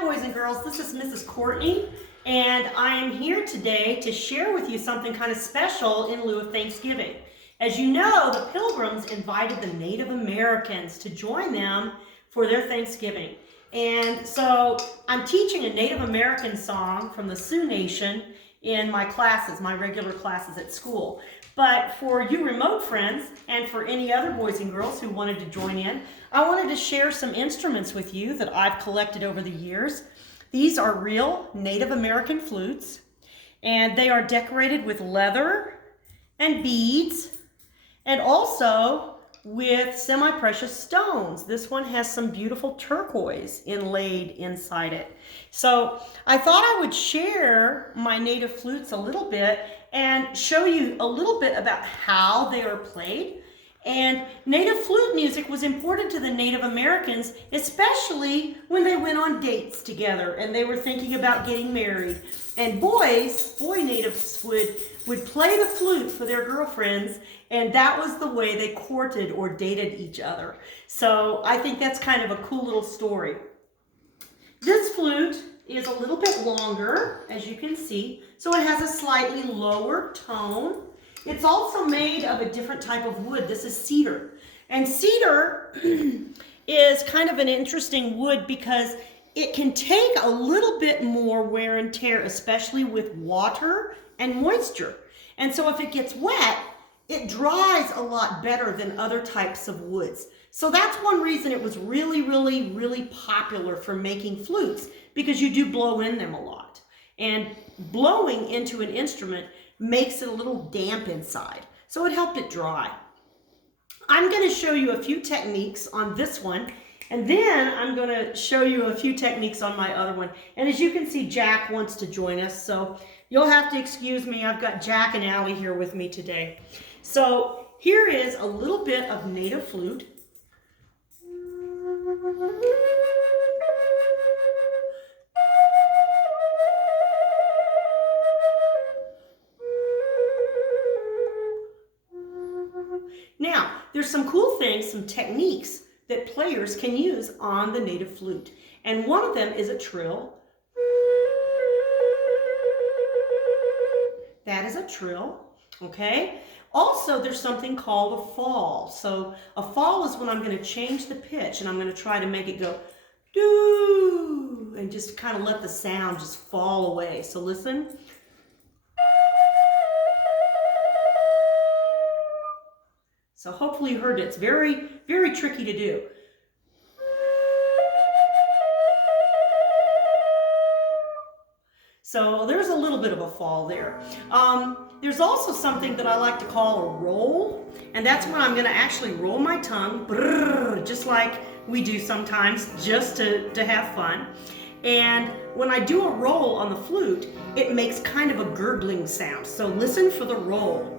Hi, boys and girls. This is Mrs. Courtney, and I am here today to share with you something kind of special in lieu of Thanksgiving. As you know, the Pilgrims invited the Native Americans to join them for their Thanksgiving. And so I'm teaching a Native American song from the Sioux Nation in my classes, my regular classes at school. But for you remote friends and for any other boys and girls who wanted to join in, I wanted to share some instruments with you that I've collected over the years. These are real Native American flutes, and they are decorated with leather and beads and also with semi-precious stones. This one has some beautiful turquoise inlaid inside it. So I thought I would share my native flutes a little bit and show you a little bit about how they are played. And native flute music was important to the Native Americans, especially when they went on dates together and they were thinking about getting married. And boy natives would play the flute for their girlfriends, and that was the way they courted or dated each other. So I think that's kind of a cool little story. This flute is a little bit longer, as you can see, so it has a slightly lower tone. It's also made of a different type of wood. This is cedar. And cedar is kind of an interesting wood because it can take a little bit more wear and tear, especially with water and moisture. And so if it gets wet, it dries a lot better than other types of woods. So that's one reason it was really popular for making flutes, because you do blow in them a lot. And blowing into an instrument makes it a little damp inside, so it helped it dry. I'm going to show you a few techniques on this one, and then I'm going to show you a few techniques on my other one. And as you can see, Jack wants to join us, so you'll have to excuse me. I've got Jack and Allie here with me today. So here is a little bit of native flute. Now, there's some cool things, some techniques that players can use on the native flute. And one of them is a trill. That is a trill, okay? Also, there's something called a fall. So a fall is when I'm going to change the pitch and I'm going to try to make it go doo, and just kind of let the sound just fall away. So listen. So hopefully you heard it. It's very tricky to do. So there's a little bit of a fall there. There's also something that I like to call a roll, and that's when I'm going to actually roll my tongue, brrr, just like we do sometimes, just to have fun. And when I do a roll on the flute, it makes kind of a gurgling sound. So listen for the roll.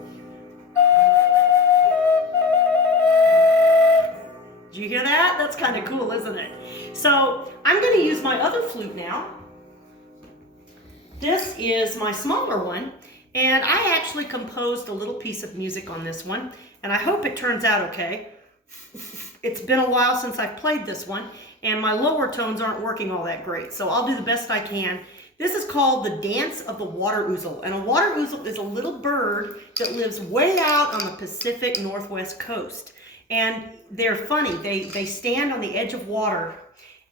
Did you hear that? That's kind of cool, isn't it? So I'm going to use my other flute now. This is my smaller one, and I actually composed a little piece of music on this one, and I hope it turns out okay. It's been a while since I've played this one, and my lower tones aren't working all that great, so I'll do the best I can. This is called the Dance of the Water Ouzel, and a water ouzel is a little bird that lives way out on the Pacific Northwest coast. And they're funny. They stand on the edge of water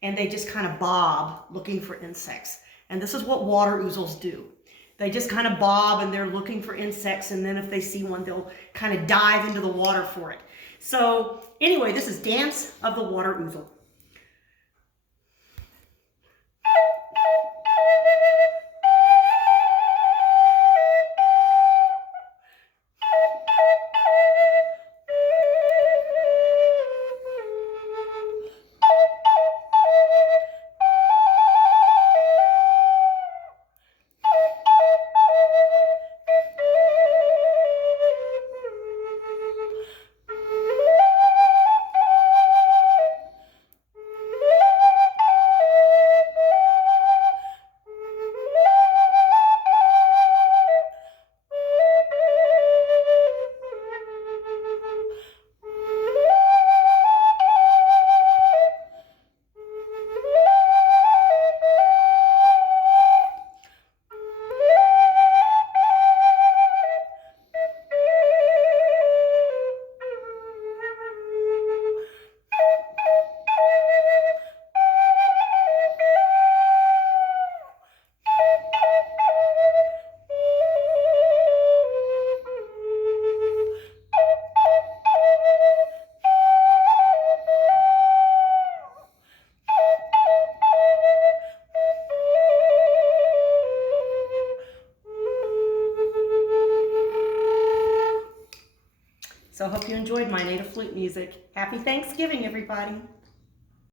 and they just kind of bob looking for insects. And this is what water ouzels do. They just kind of bob and they're looking for insects, and then if they see one, they'll kind of dive into the water for it. So anyway, this is Dance of the Water Ouzel. So I hope you enjoyed my native flute music. Happy Thanksgiving, everybody.